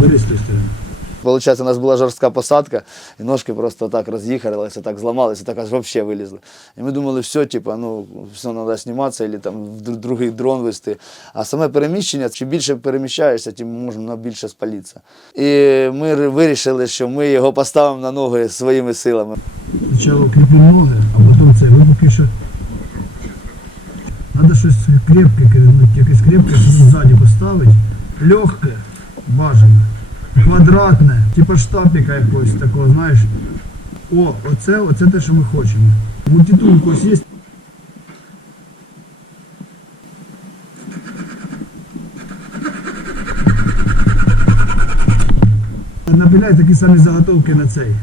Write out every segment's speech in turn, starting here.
Бери з тої сторони. Получається, у нас була жорстка посадка, і ножки просто так роз'їхалися, так зламалися, так аж взагалі вилізли. І ми думали, все, типу, ну, все, треба зніматися, або там в другий дрон вести. А саме переміщення, чим більше переміщаєшся, тим можна більше спалитися. І ми вирішили, що ми його поставимо на ноги своїми силами. Спочатку укріпимо ноги, а потім це. Ви поки що. Треба щось крепке, ну, якесь крепке, що тут ззаді поставити. Легке, бажане. Квадратне, типа штапіка якогось такого, знаєш. О, оце, оце те, що ми хочемо. Мультитул когось є. Напиляй такі самі заготовки на цей.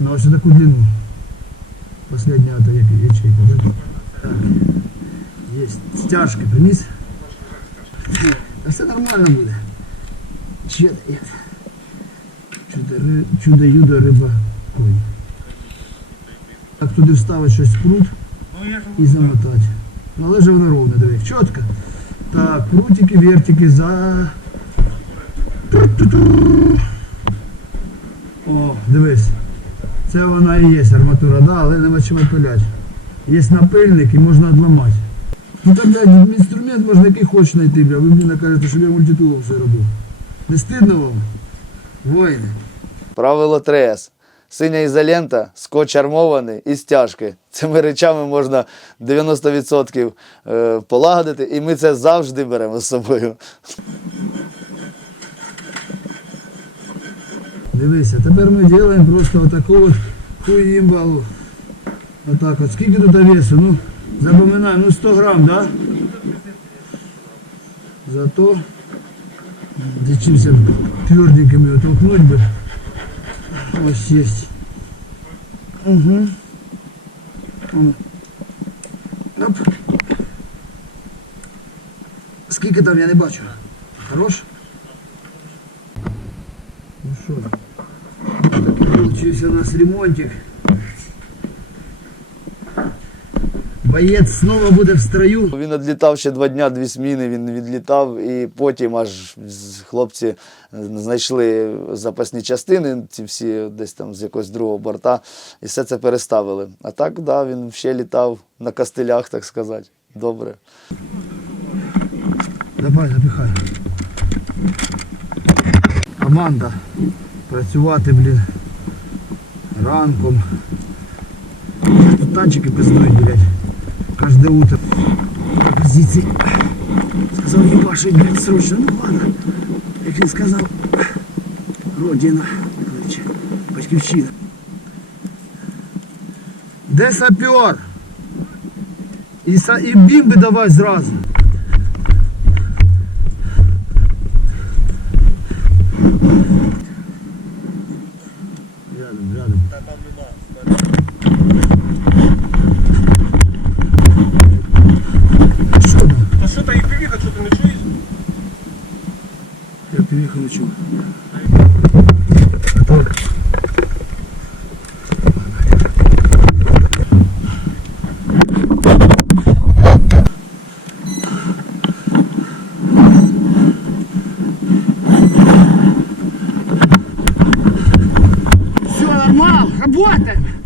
На ось таку длину. Последняя это я- ячейка. Так. Есть. Стяжки приніс. Та все нормально буде. Чудо, чудо, юдо риба. Ой. Так туди вставити щось спрут і замотати. Ну, але же воно ровно, диви. Чітко. Так, крутики, вертики за. О, дивись. Це вона і є арматура, да, але нема чим пиляти. Є напильник і можна відламати. Ну так, блядь, інструмент можна який хочеш знайти, бля. Ви мені кажете, що я мультитулом все робив. Не стидно вам? Воїни. Правило 3С. Синя ізолента, скотч армований і стяжки. Цими речами можна 90% е, полагодити, і ми це завжди беремо з собою. Дивися, тепер ми робимо просто отаку от хуїмбалу. Отак от. Скільки тут весу? Ну, запоминаємо, ну 100 грам, да? Зато дичимся тверденькими оттолкнуть би. Ось є. Угу. Оп. Скільки там я не бачу. Хорош? Ну що, такий получився у нас ремонтик. Боєць знову буде в строю. Він відлітав ще два дня, дві зміни. Він відлітав, і потім аж хлопці знайшли запасні частини, ці всі десь там з якогось другого борта, і все це переставили. А так, да, він ще літав на костилях, так сказати. Добре. Давай, запихай. Команда. Працювати, блін. Ранком. Танчики пиздують, блядь. Кожне утро. На позиції. Сказав їбашить, блядь, срочно. Ну ладно. Як він сказав. Родина. Кличе. Батьківщина. Де сапер? І, са... і бімби давай зразу. Рядом, рядом. Що Михайловичем. Так. Все нормально, работаем!